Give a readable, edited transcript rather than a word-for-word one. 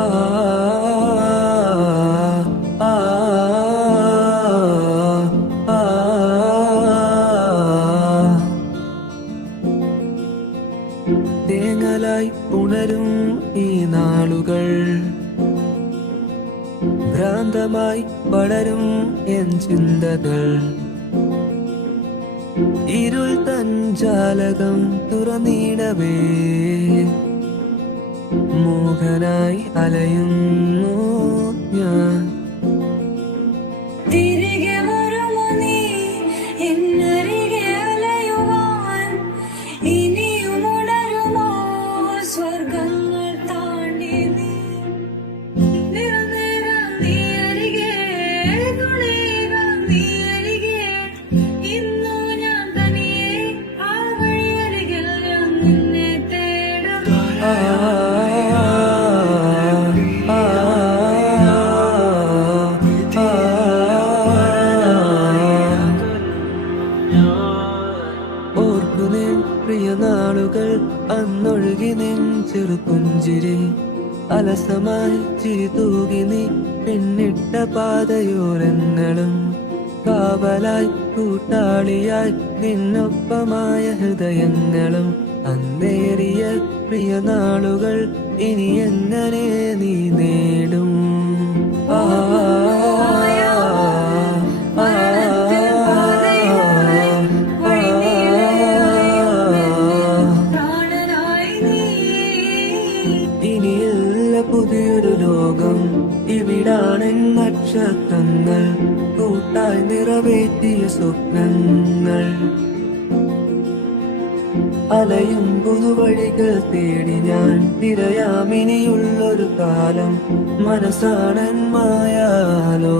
ആ ആ ആ തേങ്ങലായി ഉണരും ഈ നാളുകൾ, ഭ്രാന്തമായി പടരും എൻ ചിന്തകൾ. ഇരുൾ തൻ ജാലകം തുറന്നിടവേ മോഹനായി അലയുന്നു ഞാൻ. തിരികെ വരുമോ നീ എന്നരികെ അലയുവാൻ? ഇനിയും ഉണരുമോ സ്വർഗങ്ങൾ താണ്ടി നീ? നിറനേരം നീ അരികെ, തുണയുക നീ അരികെ. ഇന്നു ഞാൻ തനിയെ ആ വഴിയരികിൽ ഞാൻ നിന്നെ തേടും. ഓർക്കുനേ പ്രിയ നാളുകൾ, അന്നൊഴുകി നിൻ ചെറുപുഞ്ചിരി. അലസമായി ചിരി തൂകി നീ പിന്നിട്ട പാതയോരങ്ങളും. കാവലായി കൂട്ടാളിയായി നിന്നൊപ്പമായ ഹൃദയങ്ങളും. അന്നേറിയ പ്രിയ നാളുകൾ ഇനി എങ്ങനെ നീ നേടും? ആ ഇനിയുള്ള പുതിയൊരു ലോകം, ഇവിടാണ് നക്ഷത്രങ്ങൾ കൂട്ടായി നിറവേറ്റിയ സ്വപ്നങ്ങൾ. അലയും പുതുവഴികൾ തേടി ഞാൻ തിരയാമിനിയുള്ളൊരു കാലം. മനസ്സാണൻ മായാലോ